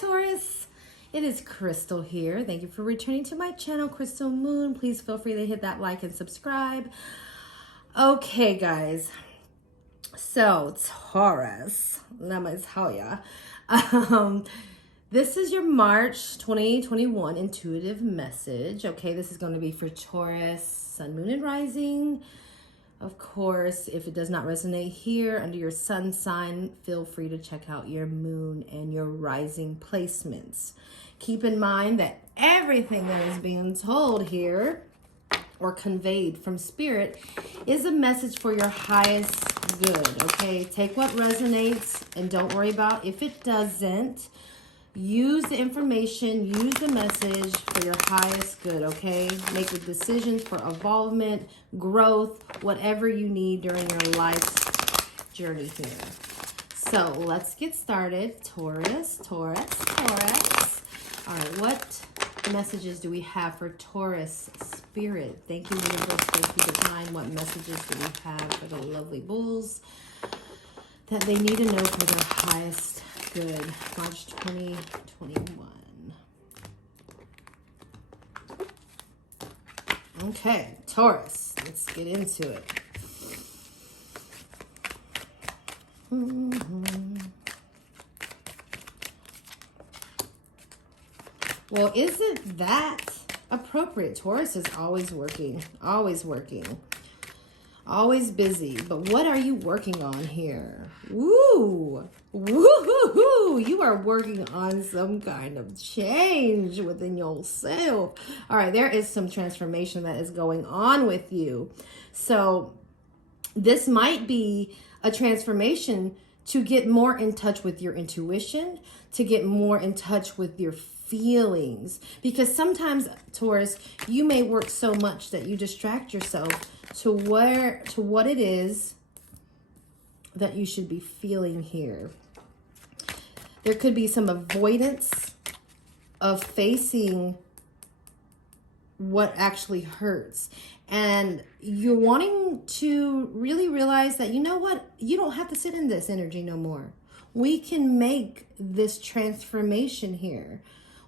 Taurus, it is Crystal here. Thank you for returning to my channel, Crystal Moon. Please feel free to hit that like and subscribe. Okay, guys. So, Taurus, let me tell ya. This is your March 2021 intuitive message. Okay, this is going to be for Taurus, Sun, Moon, and Rising. Of course, if it does not resonate here under your sun sign, feel free to check out your moon and your rising placements. Keep in mind that everything that is being told here or conveyed from spirit is a message for your highest good, okay? Take what resonates and don't worry about if it doesn't. Use the information, use the message for your highest good, okay? Make the decisions for evolvement, growth, whatever you need during your life's journey here. So let's get started. Taurus. All right, what messages do we have for Taurus spirit? Thank you, universe. Thank you, divine. What messages do we have for the lovely bulls that they need to know for their highest good? March 2021. Okay, Taurus, let's get into it. Well, isn't that appropriate? Taurus is always working, always busy. But what are you working on here? Woo! Woo-hoo-hoo! You are working on some kind of change within yourself. All right, there is some transformation that is going on with you. So this might be a transformation to get more in touch with your intuition, to get more in touch with your feelings. Because sometimes, Taurus, you may work so much that you distract yourself to what it is that you should be feeling here. There could be some avoidance of facing what actually hurts. And you're wanting to really realize that, you know what? You don't have to sit in this energy no more. We can make this transformation here.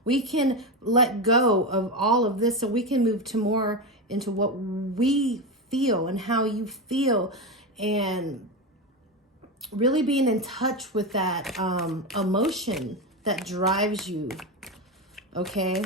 We can let go of all of this so we can move to more into what we feel and how you feel, and really being in touch with that emotion that drives you, okay?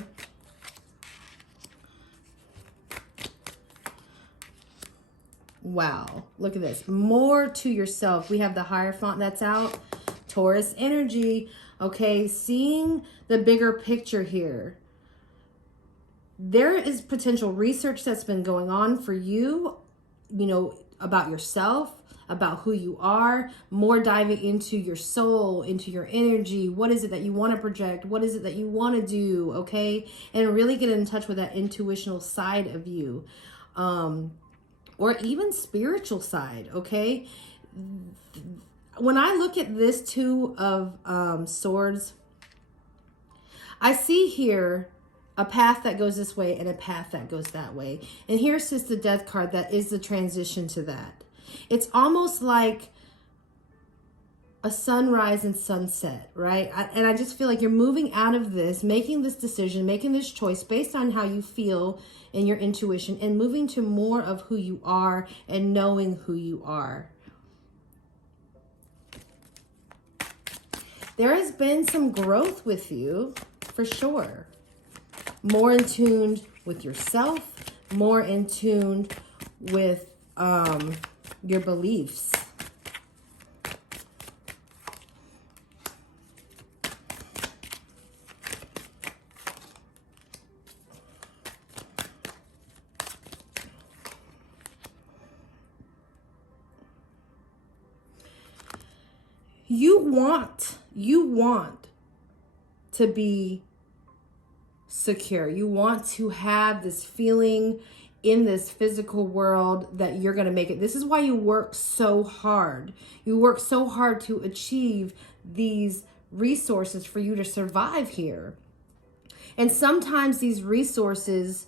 Wow, look at this. More to yourself. We have the Hierophant that's out. Taurus energy, okay? Seeing the bigger picture here. There is potential research that's been going on for you, you know, about yourself, about who you are, more diving into your soul, into your energy. What is it that you want to project? What is it that you want to do? Okay. And really get in touch with that intuitional side of you, or even spiritual side. Okay. When I look at this Two of Swords, I see here a path that goes this way and a path that goes that way. And here's just the Death card that is the transition to that. It's almost like a sunrise and sunset, right? And I just feel like you're moving out of this, making this decision, making this choice based on how you feel in your intuition, and moving to more of who you are and knowing who you are. There has been some growth with you, for sure. More in tune with yourself, more in tune with your beliefs. You want to be secure. You want to have this feeling in this physical world that you're going to make it. This is why you work so hard. You work so hard to achieve these resources for you to survive here. And sometimes these resources,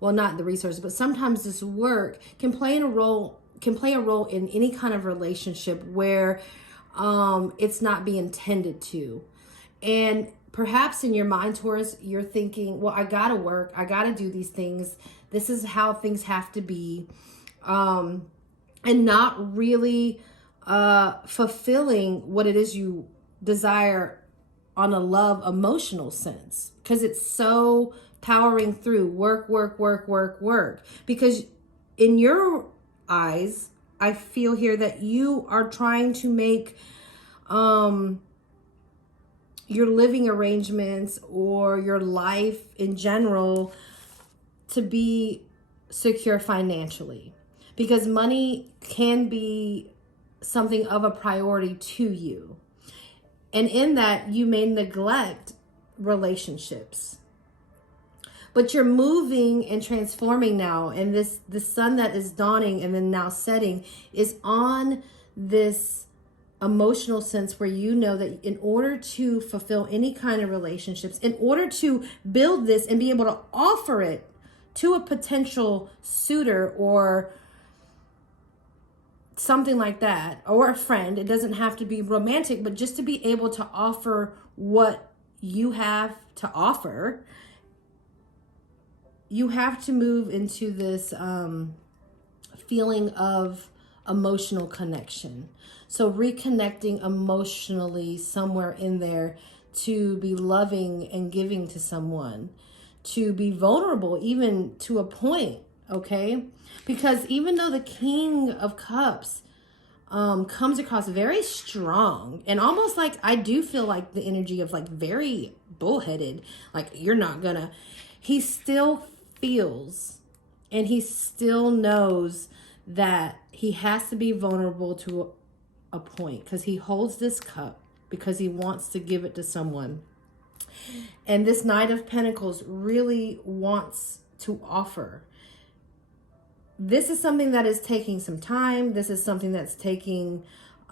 well, not the resources, but sometimes this work can play a role in any kind of relationship where it's not being tended to. And Perhaps in your mind, Taurus, you're thinking, well, I gotta work, I gotta do these things. This is how things have to be. And not really fulfilling what it is you desire on a love emotional sense, because it's so powering through work, work, work, work, work. Because in your eyes, I feel here that you are trying to make your living arrangements or your life in general to be secure financially, because money can be something of a priority to you. And in that, you may neglect relationships. But you're moving and transforming now. And the sun that is dawning and then now setting is on this emotional sense where you know that in order to fulfill any kind of relationships, in order to build this and be able to offer it to a potential suitor or something like that, or a friend, it doesn't have to be romantic, but just to be able to offer what you have to offer, you have to move into this feeling of emotional connection. So reconnecting emotionally somewhere in there to be loving and giving to someone, to be vulnerable even to a point, okay? Because even though the King of Cups comes across very strong and almost like, I do feel like the energy of like very bullheaded, like you're not gonna, he still feels and he still knows that he has to be vulnerable to a point, because he holds this cup because he wants to give it to someone. And this Knight of Pentacles really wants to offer. This is something that is taking some time. This is something that's taking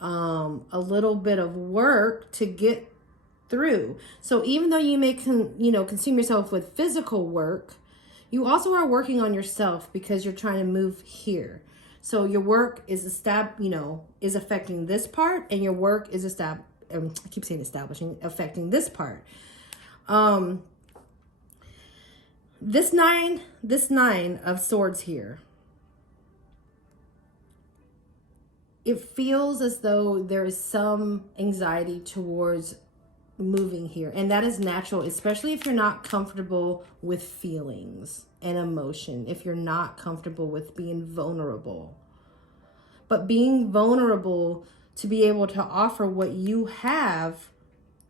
a little bit of work to get through. So even though you may consume yourself with physical work, you also are working on yourself because you're trying to move here. So your work is is affecting this part, and your work is affecting this part. This nine of swords here, it feels as though there is some anxiety towards moving here, and that is natural, especially if you're not comfortable with feelings and emotion, if you're not comfortable with being vulnerable. But being vulnerable to be able to offer what you have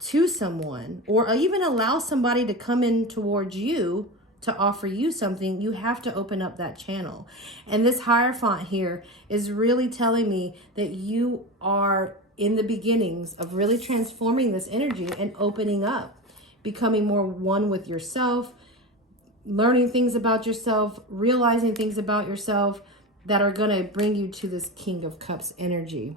to someone, or even allow somebody to come in towards you to offer you something, you have to open up that channel. And this Hierophant here is really telling me that you are in the beginnings of really transforming this energy and opening up, becoming more one with yourself, learning things about yourself, realizing things about yourself that are going to bring you to this King of Cups energy.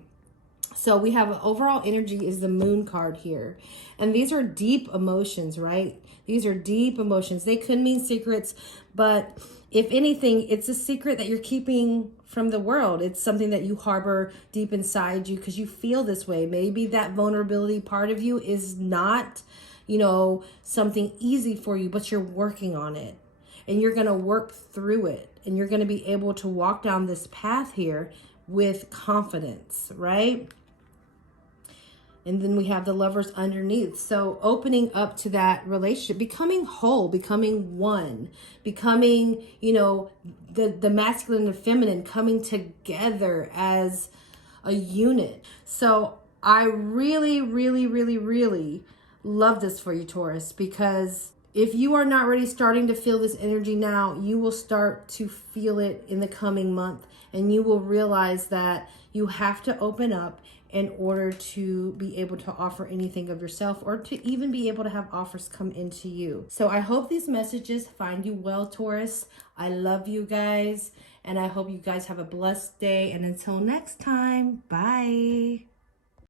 So we have overall energy is the Moon card here. And these are deep emotions, right? These are deep emotions. They could mean secrets, but if anything, it's a secret that you're keeping from the world. It's something that you harbor deep inside you because you feel this way. Maybe that vulnerability part of you is not, something easy for you, but you're working on it. And you're going to work through it. And you're going to be able to walk down this path here with confidence, right? And then we have the Lovers underneath. So opening up to that relationship, becoming whole, becoming one, becoming, the masculine and feminine coming together as a unit. So I really, really, really, really love this for you, Taurus, because if you are not really starting to feel this energy now, you will start to feel it in the coming month, and you will realize that you have to open up in order to be able to offer anything of yourself, or to even be able to have offers come into you. So I hope these messages find you well, Taurus. I love you guys, and I hope you guys have a blessed day. And until next time, bye.